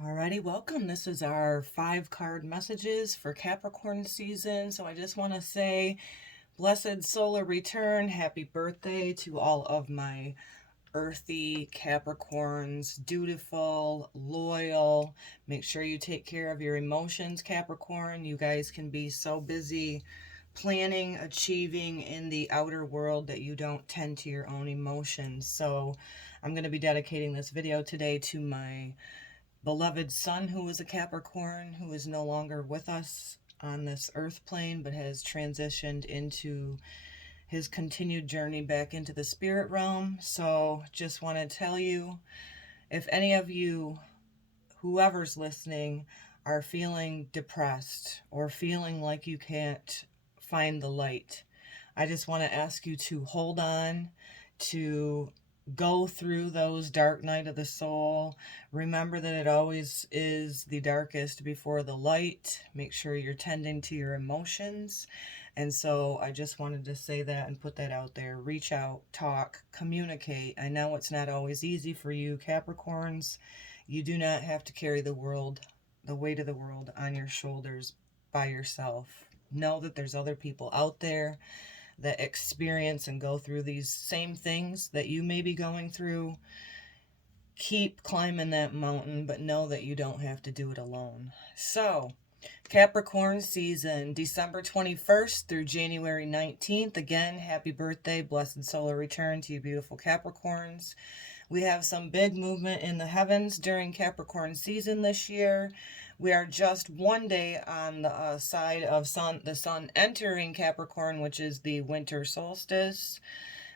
Alrighty, welcome. This is our 5 card messages for Capricorn season. So I just want to say blessed solar return, happy birthday to all of my earthy Capricorns, dutiful, loyal. Make sure you take care of your emotions, Capricorn. You guys can be so busy planning, achieving in the outer world that you don't tend to your own emotions. So I'm going to be dedicating this video today to my beloved son, who was a Capricorn, who is no longer with us on this earth plane, but has transitioned into his continued journey back into the spirit realm. So just want to tell you, if any of you, whoever's listening, are feeling depressed or feeling like you can't find the light, I just want to ask you to hold on, to go through those dark night of the soul. Remember that it always is the darkest before the light. Make sure you're tending to your emotions. And so I just wanted to say that and put that out there. Reach out, talk, communicate. I know it's not always easy for you, Capricorns. You do not have to carry the world, the weight of the world on your shoulders by yourself. Know that there's other people out there that experience and go through these same things that you may be going through. Keep climbing that mountain, but know that you don't have to do it alone. So, Capricorn season, December 21st through January 19th. Again, happy birthday, blessed solar return to you beautiful Capricorns. We have some big movement in the heavens during Capricorn season this year. We are just one day on the side of the sun entering Capricorn, which is the winter solstice.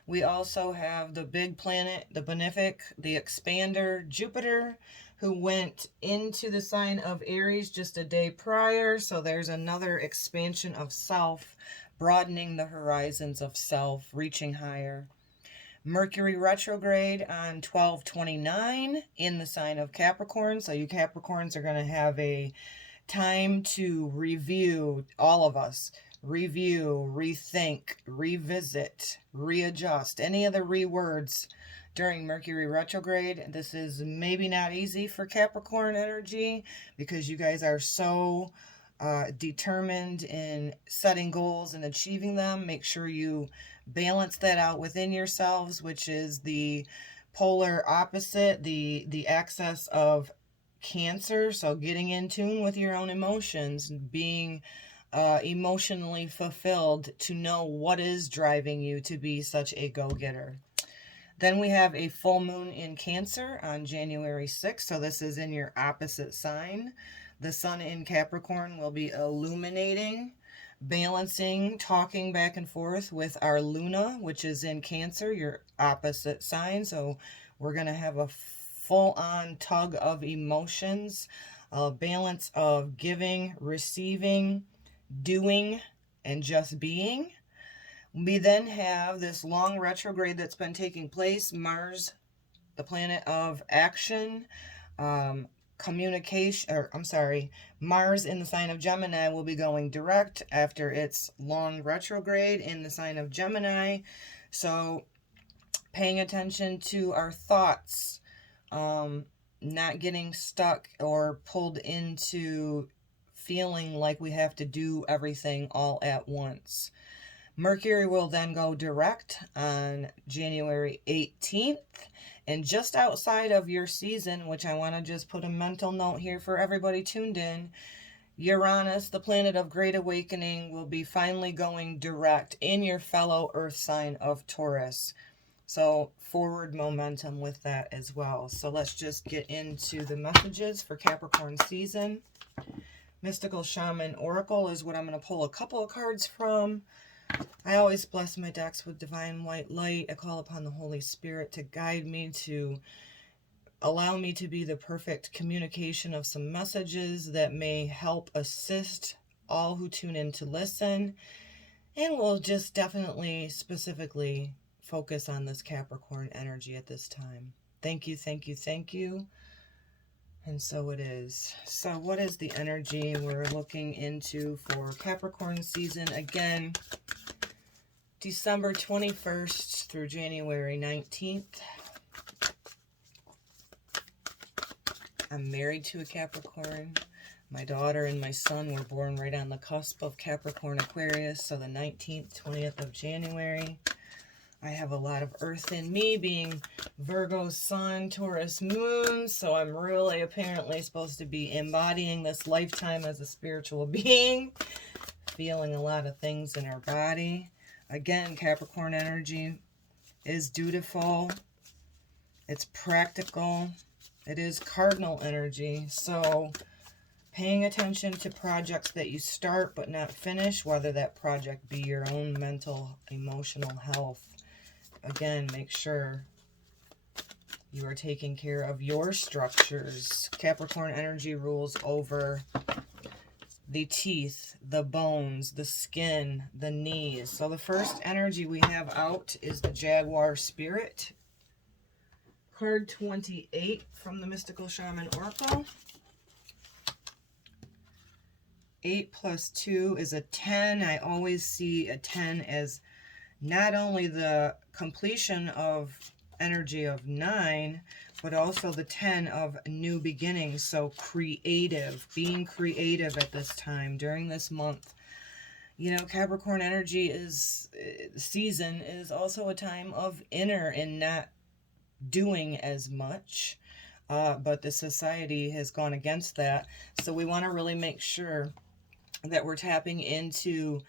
We also have the big planet, the benefic, the expander, Jupiter, who went into the sign of Aries just a day prior. So there's another expansion of self, broadening the horizons of self, reaching higher. Mercury retrograde on 12/29 in the sign of Capricorn. So you Capricorns are going to have a time to review, all of us, review, rethink, revisit, readjust, any of the words during Mercury retrograde. This is maybe not easy for Capricorn energy because you guys are so determined in setting goals and achieving them. Make sure you balance that out within yourselves, which is the polar opposite, the axis of Cancer. So getting in tune with your own emotions, being emotionally fulfilled to know what is driving you to be such a go-getter. Then we have a full moon in Cancer on January 6th. So this is in your opposite sign. The sun in Capricorn will be illuminating, balancing, talking back and forth with our Luna, which is in Cancer, your opposite sign. So we're going to have a full-on tug of emotions, a balance of giving, receiving, doing, and just being. We then have this long retrograde that's been taking place. Mars, the planet of action, communication, Mars in the sign of Gemini will be going direct after its long retrograde in the sign of Gemini. So paying attention to our thoughts, not getting stuck or pulled into feeling like we have to do everything all at once. Mercury will then go direct on January 18th. And just outside of your season, which I want to just put a mental note here for everybody tuned in, Uranus, the planet of great awakening, will be finally going direct in your fellow earth sign of Taurus. So forward momentum with that as well. So let's just get into the messages for Capricorn season. Mystical Shaman Oracle is what I'm going to pull a couple of cards from. I always bless my decks with divine white light. I call upon the Holy Spirit to guide me, to allow me to be the perfect communication of some messages that may help assist all who tune in to listen. And we'll just definitely specifically focus on this Capricorn energy at this time. Thank you, thank you, thank you. And so it is. So what is the energy we're looking into for Capricorn season? Again, December 21st through January 19th. I'm married to a Capricorn. My daughter and my son were born right on the cusp of Capricorn Aquarius, so the 19th, 20th of January. I have a lot of earth in me, being Virgo sun, Taurus moon, so I'm really apparently supposed to be embodying this lifetime as a spiritual being, feeling a lot of things in our body. Again, Capricorn energy is dutiful, it's practical, it is cardinal energy, so paying attention to projects that you start but not finish, whether that project be your own mental, emotional health. Again, make sure you are taking care of your structures. Capricorn energy rules over the teeth, the bones, the skin, the knees. So the first energy we have out is the Jaguar Spirit. Card 28 from the Mystical Shaman Oracle. 8 plus 2 is a 10. I always see a 10 as not only the completion of energy of 9, but also the 10 of new beginnings. So creative, being creative at this time, during this month. You know, Capricorn energy is, season is also a time of inner and not doing as much. But the society has gone against that. So we want to really make sure that we're tapping into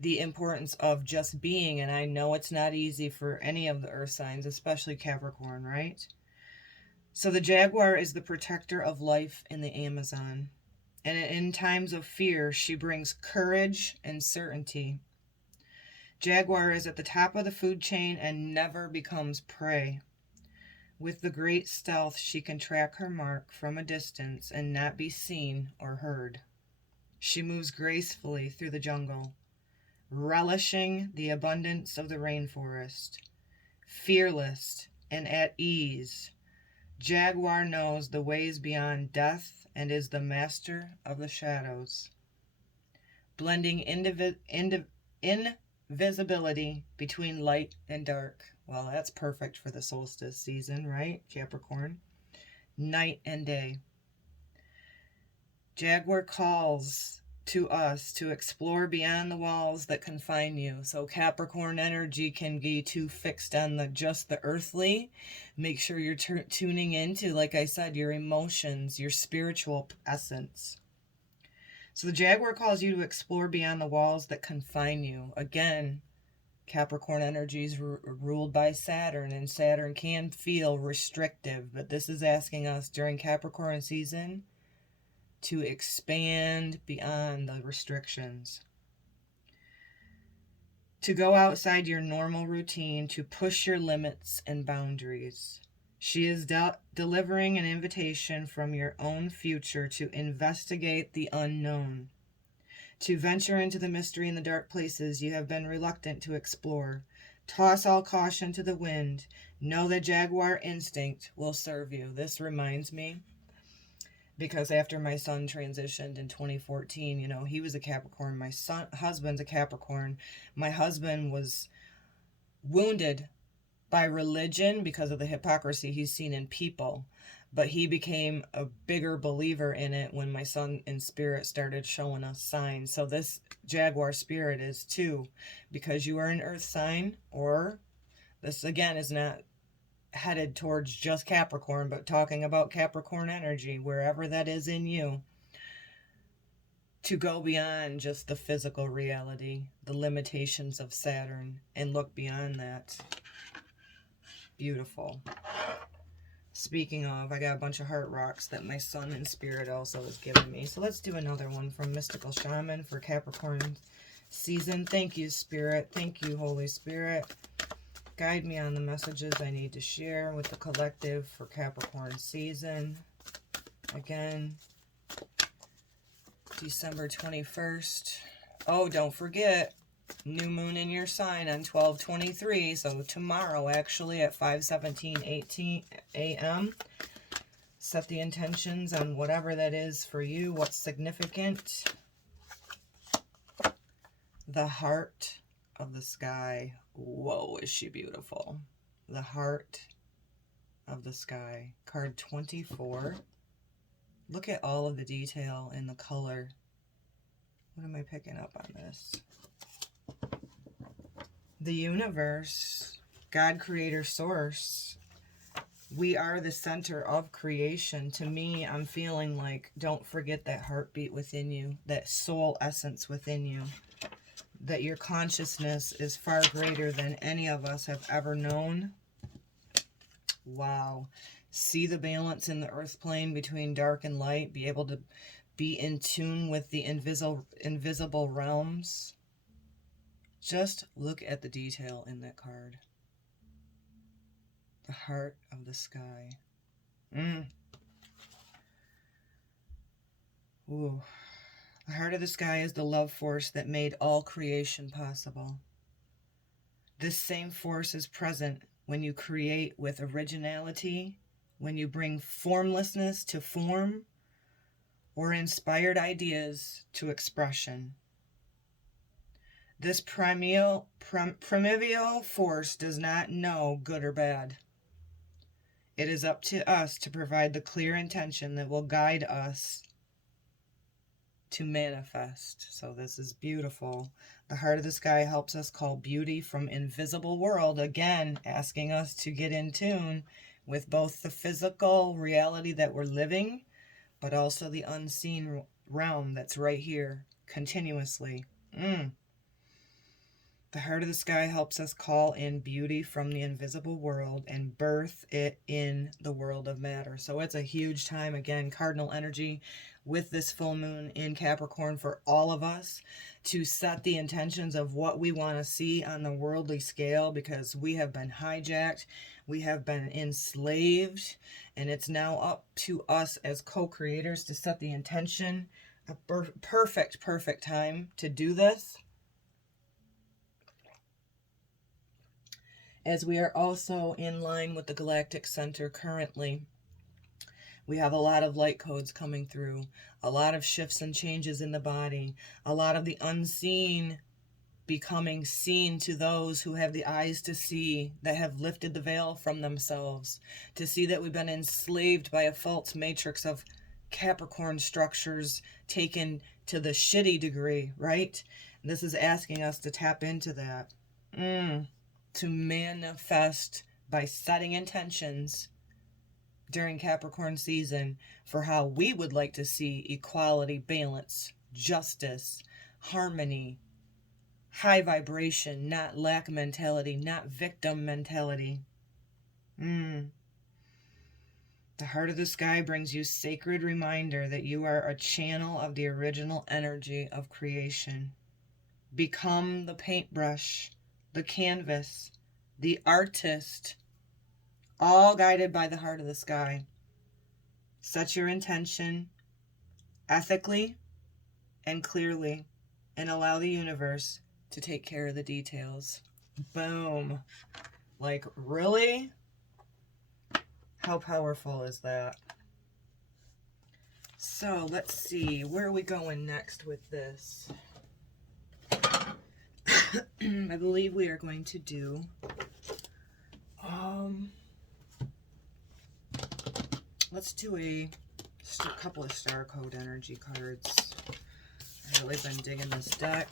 the importance of just being, and I know it's not easy for any of the earth signs, especially Capricorn, right? So the Jaguar is the protector of life in the Amazon, and in times of fear, she brings courage and certainty. Jaguar is at the top of the food chain and never becomes prey. With the great stealth, she can track her mark from a distance and not be seen or heard. She moves gracefully through the jungle, relishing the abundance of the rainforest. Fearless and at ease, Jaguar knows the ways beyond death and is the master of the shadows, blending invisibility between light and dark. Well, that's perfect for the solstice season, right, Capricorn? Night and day. Jaguar calls to us to explore beyond the walls that confine you. So Capricorn energy can be too fixed on just the earthly. Make sure you're tuning into, like I said, your emotions, your spiritual essence. So the Jaguar calls you to explore beyond the walls that confine you. Again, Capricorn energy is ruled by Saturn, and Saturn can feel restrictive, but this is asking us during Capricorn season to expand beyond the restrictions, to go outside your normal routine, to push your limits and boundaries. She is delivering an invitation from your own future to investigate the unknown, to venture into the mystery in the dark places you have been reluctant to explore. Toss all caution to the wind. Know that Jaguar instinct will serve you. This reminds me, because after my son transitioned in 2014, you know, he was a Capricorn. My husband's a Capricorn. My husband was wounded by religion because of the hypocrisy he's seen in people. But he became a bigger believer in it when my son in spirit started showing us signs. So this Jaguar spirit is too, because you are an earth sign, or this again is not headed towards just Capricorn, but talking about Capricorn energy, wherever that is in you, to go beyond just the physical reality, the limitations of Saturn, and look beyond that. Beautiful. Speaking of, I got a bunch of heart rocks that my son in spirit also has given me. So let's do another one from Mystical Shaman for Capricorn season. Thank you, Spirit. Thank you, Holy Spirit. Guide me on the messages I need to share with the collective for Capricorn season. Again, December 21st. Oh, don't forget, new moon in your sign on 12/23. So tomorrow, actually, at 5:17 a.m. Set the intentions on whatever that is for you. What's significant? The heart of the sky. Whoa, is she beautiful. The heart of the sky. Card 24. Look at all of the detail in the color. What am I picking up on this? The universe, God, creator, source. We are the center of creation. To me, I'm feeling like, don't forget that heartbeat within you, that soul essence within you, that your consciousness is far greater than any of us have ever known. Wow. See the balance in the earth plane between dark and light, be able to be in tune with the invisible realms. Just look at the detail in that card. The heart of the sky. Ooh. The heart of the sky is the love force that made all creation possible. This same force is present when you create with originality, when you bring formlessness to form, or inspired ideas to expression. This primeval force does not know good or bad. It is up to us to provide the clear intention that will guide us to manifest. So this is beautiful. The heart of the sky helps us call beauty from invisible world, again asking us to get in tune with both the physical reality that we're living, but also the unseen realm that's right here continuously. The heart of the sky helps us call in beauty from the invisible world and birth it in the world of matter. So it's a huge time, again, cardinal energy with this full moon in Capricorn for all of us to set the intentions of what we want to see on the worldly scale, because we have been hijacked, we have been enslaved, and it's now up to us as co-creators to set the intention. A perfect time to do this, as we are also in line with the galactic center currently. We have a lot of light codes coming through, a lot of shifts and changes in the body, a lot of the unseen becoming seen to those who have the eyes to see, that have lifted the veil from themselves, to see that we've been enslaved by a false matrix of Capricorn structures taken to the shitty degree, right? This is asking us to tap into that. To manifest by setting intentions during Capricorn season for how we would like to see equality, balance, justice, harmony, high vibration, not lack mentality, not victim mentality. The heart of the sky brings you sacred reminder that you are a channel of the original energy of creation. Become the paintbrush, the canvas, the artist, all guided by the heart of the sky. Set your intention ethically and clearly, and allow the universe to take care of the details. Boom. Like, really? How powerful is that? So let's see, where are we going next with this? I believe we are going to do let's do a couple of star code energy cards. I've really been digging this deck.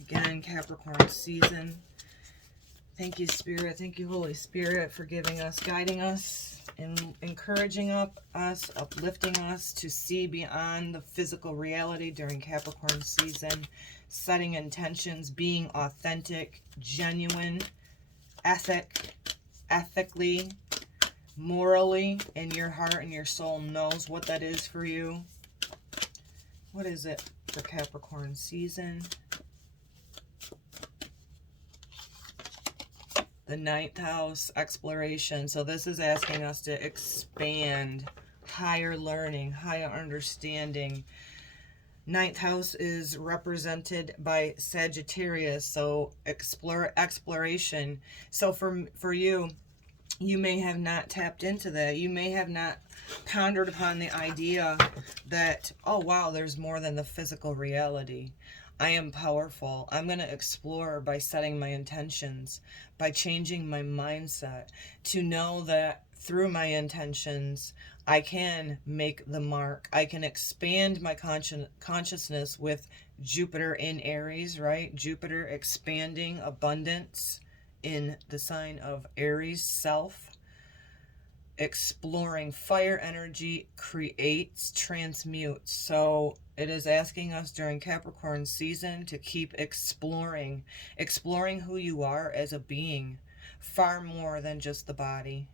Again, Capricorn season. Thank you, Spirit. Thank you, Holy Spirit, for giving us, guiding us, and encouraging us, uplifting us to see beyond the physical reality during Capricorn season, setting intentions, being authentic, genuine, ethically, morally, and your heart and your soul knows what that is for you. What is it for Capricorn season? The 9th house, exploration. So this is asking us to expand, higher learning, higher understanding. 9th house is represented by Sagittarius, so exploration. So for you, you may have not tapped into that. You may have not pondered upon the idea that, oh wow, there's more than the physical reality. I am powerful. I'm going to explore by setting my intentions, by changing my mindset, to know that through my intentions, I can make the mark. I can expand my consciousness with Jupiter in Aries, right? Jupiter expanding abundance in the sign of Aries self. Exploring fire energy creates, transmutes. So it is asking us during Capricorn season to keep exploring who you are as a being, far more than just the body,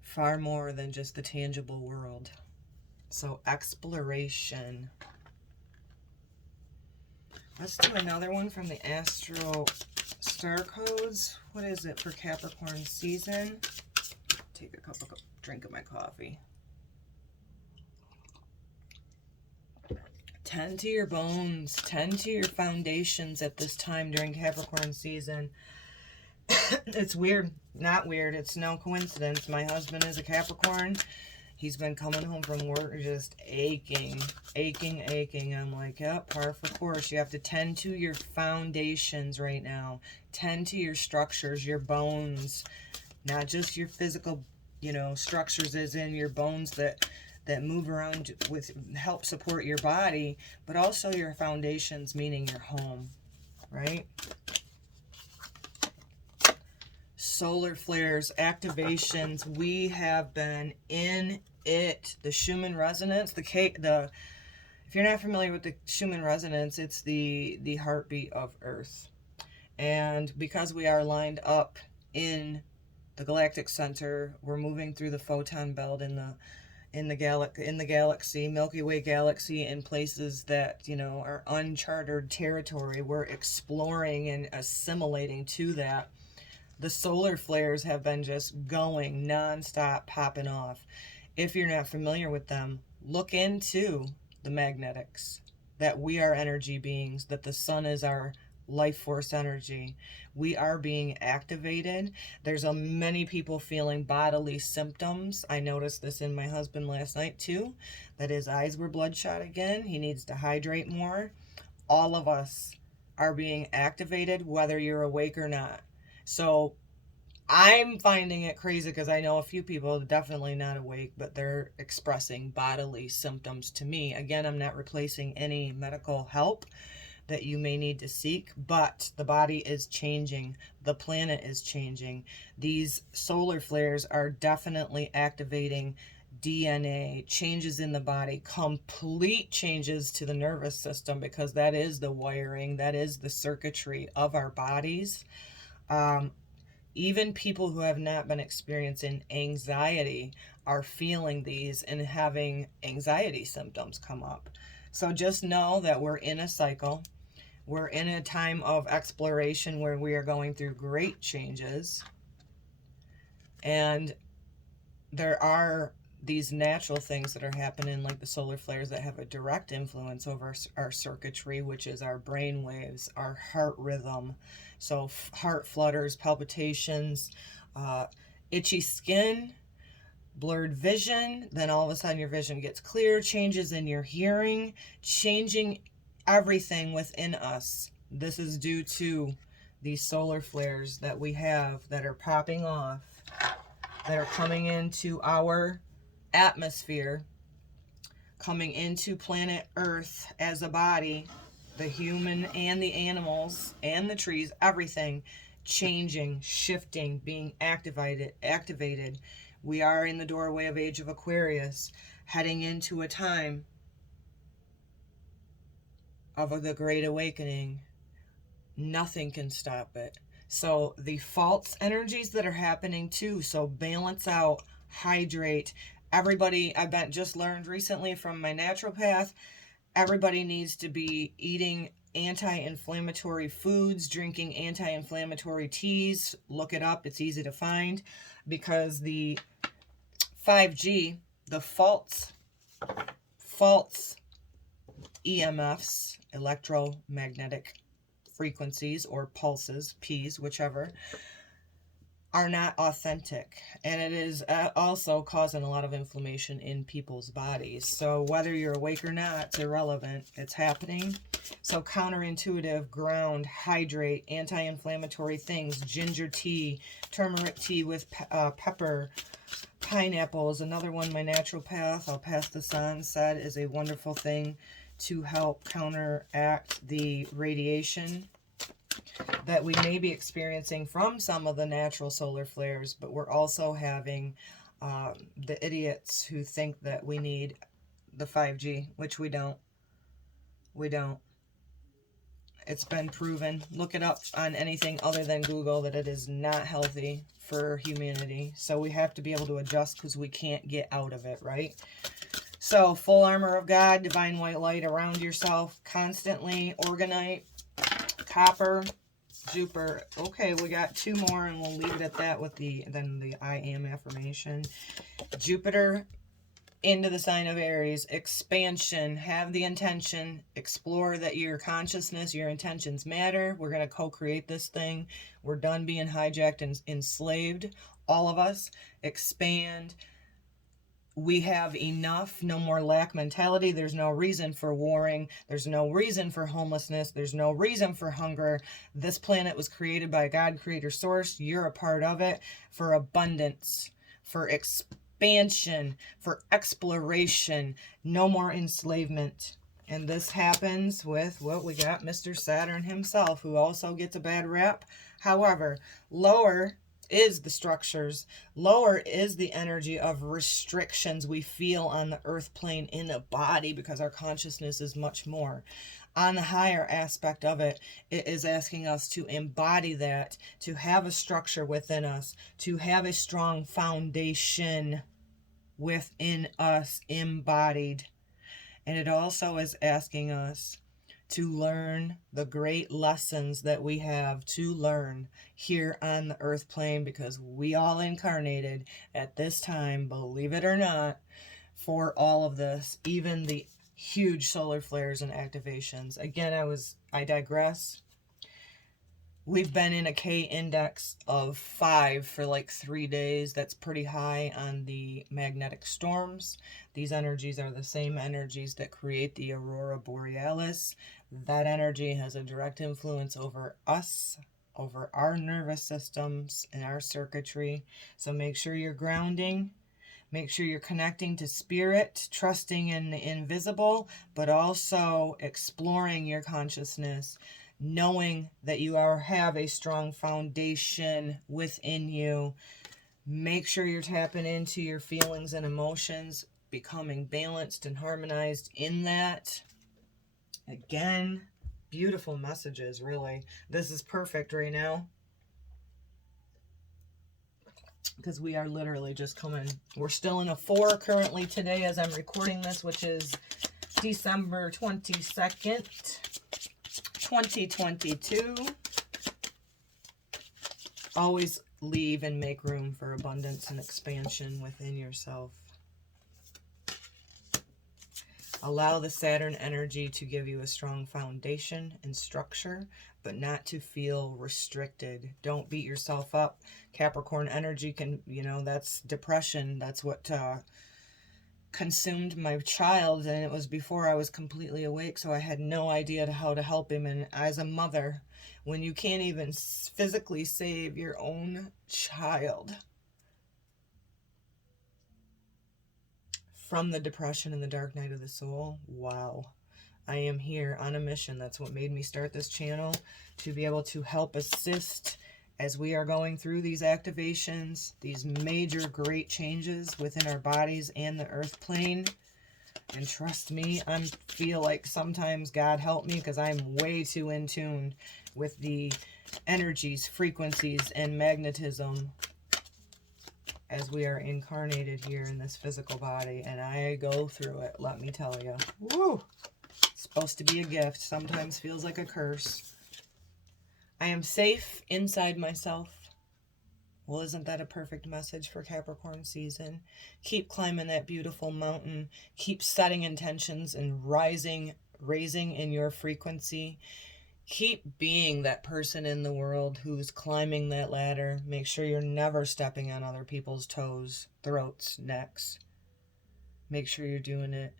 far more than just the tangible world. So exploration. Let's do another one from the Astro Star Codes. What is it for Capricorn season? Take a drink of my coffee. Tend to your bones. Tend to your foundations at this time during Capricorn season. It's weird. Not weird. It's no coincidence. My husband is a Capricorn. He's been coming home from work just aching. I'm like, yep, par for course. You have to tend to your foundations right now. Tend to your structures, your bones. Not just your physical, structures as in your bones that move around with help support your body, but also your foundations, meaning your home, right? Solar flares, activations. We have been in it. The Schumann resonance, if you're not familiar with the Schumann resonance, it's the heartbeat of Earth. And because we are lined up in the galactic center, we're moving through the photon belt in the galaxy, Milky Way galaxy, in places that, are uncharted territory. We're exploring and assimilating to that. The solar flares have been just going nonstop, popping off. If you're not familiar with them, look into the magnetics, that we are energy beings, that the sun is our life force energy. We are being activated. There's many people feeling bodily symptoms. I noticed this in my husband last night too, that his eyes were bloodshot again. He needs to hydrate more. All of us are being activated, whether you're awake or not. So I'm finding it crazy because I know a few people definitely not awake, but they're expressing bodily symptoms to me. Again, I'm not replacing any medical help that you may need to seek, but the body is changing. The planet is changing. These solar flares are definitely activating DNA, changes in the body, complete changes to the nervous system, because that is the wiring, that is the circuitry of our bodies. Even people who have not been experiencing anxiety are feeling these and having anxiety symptoms come up. So just know that we're in a cycle. We're in a time of exploration where we are going through great changes. And there are these natural things that are happening, like the solar flares, that have a direct influence over our circuitry, which is our brain waves, our heart rhythm. So heart flutters, palpitations, itchy skin, blurred vision. Then all of a sudden your vision gets clear, changes in your hearing, changing everything within us. This is due to these solar flares that we have that are popping off, that are coming into our atmosphere, coming into planet Earth as a body, the human and the animals and the trees, everything changing, shifting, being activated. We are in the doorway of Age of Aquarius, heading into a time of the Great Awakening. Nothing can stop it. So the false energies that are happening too, so balance out, hydrate. Everybody, just learned recently from my naturopath, everybody needs to be eating anti-inflammatory foods, drinking anti-inflammatory teas. Look it up, it's easy to find, because the 5G, the false EMFs, electromagnetic frequencies or pulses, Ps, whichever, are not authentic, and it is also causing a lot of inflammation in people's bodies. So whether you're awake or not, it's irrelevant. It's happening. So counterintuitive, ground, hydrate, anti-inflammatory things, ginger tea, turmeric tea with pepper, pineapple is another one. My naturopath, I'll pass this on, said is a wonderful thing to help counteract the radiation that we may be experiencing from some of the natural solar flares, but we're also having the idiots who think that we need the 5G, which we don't. We don't. It's been proven. Look it up on anything other than Google that it is not healthy for humanity. So we have to be able to adjust because we can't get out of it, right? So full armor of God, divine white light around yourself constantly, organite, copper, Jupiter. Okay, we got two more and we'll leave it at that with the I am affirmation. Jupiter into the sign of Aries, expansion, have the intention, explore that your consciousness, your intentions matter. We're going to co-create this thing. We're done being hijacked and enslaved, all of us. Expand. We have enough, no more lack mentality. There's no reason for warring. There's no reason for homelessness. There's no reason for hunger. This planet was created by God, creator, source. You're a part of it for abundance, for expansion, for exploration. No more enslavement. And this happens with what we got, Mr. Saturn himself, who also gets a bad rap. However, lower is the structures, lower is the energy of restrictions we feel on the earth plane in a body, because our consciousness is much more. On the higher aspect of it, it is asking us to embody that, to have a structure within us, to have a strong foundation within us embodied. And it also is asking us to learn the great lessons that we have to learn here on the earth plane, because we all incarnated at this time, believe it or not, for all of this, even the huge solar flares and activations. Again, I digress. We've been in a K index of 5 for like 3 days. That's pretty high on the magnetic storms. These energies are the same energies that create the aurora borealis. That energy has a direct influence over us, over our nervous systems and our circuitry. So make sure you're grounding. Make sure you're connecting to spirit, trusting in the invisible, but also exploring your consciousness, knowing that you have a strong foundation within you. Make sure you're tapping into your feelings and emotions, becoming balanced and harmonized in that. Again, beautiful messages, really. This is perfect right now, because we are literally just coming. We're still in a 4 currently today as I'm recording this, which is December 22nd, 2022. Always leave and make room for abundance and expansion within yourself. Allow the Saturn energy to give you a strong foundation and structure, but not to feel restricted. Don't beat yourself up. Capricorn energy can, that's depression. That's what consumed my child, and it was before I was completely awake, so I had no idea how to help him. And as a mother, when you can't even physically save your own child from the depression and the dark night of the soul, wow. I am here on a mission. That's what made me start this channel, to be able to help assist as we are going through these activations, these major great changes within our bodies and the earth plane. And trust me, I feel like sometimes God help me, because I'm way too in tune with the energies, frequencies, and magnetism as we are incarnated here in this physical body, and I go through it, let me tell you. Woo! It's supposed to be a gift. Sometimes feels like a curse. I am safe inside myself. Well, isn't that a perfect message for Capricorn season? Keep climbing that beautiful mountain. Keep setting intentions and raising in your frequency. Keep being that person in the world who's climbing that ladder. Make sure you're never stepping on other people's toes, throats, necks. Make sure you're doing it.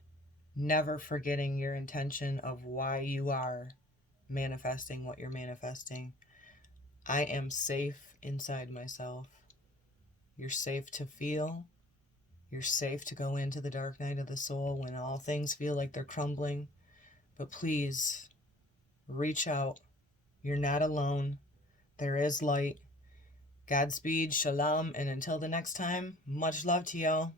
Never forgetting your intention of why you are manifesting what you're manifesting. I am safe inside myself. You're safe to feel. You're safe to go into the dark night of the soul when all things feel like they're crumbling. But please, reach out. You're not alone. There is light. Godspeed, shalom, and until the next time, much love to y'all.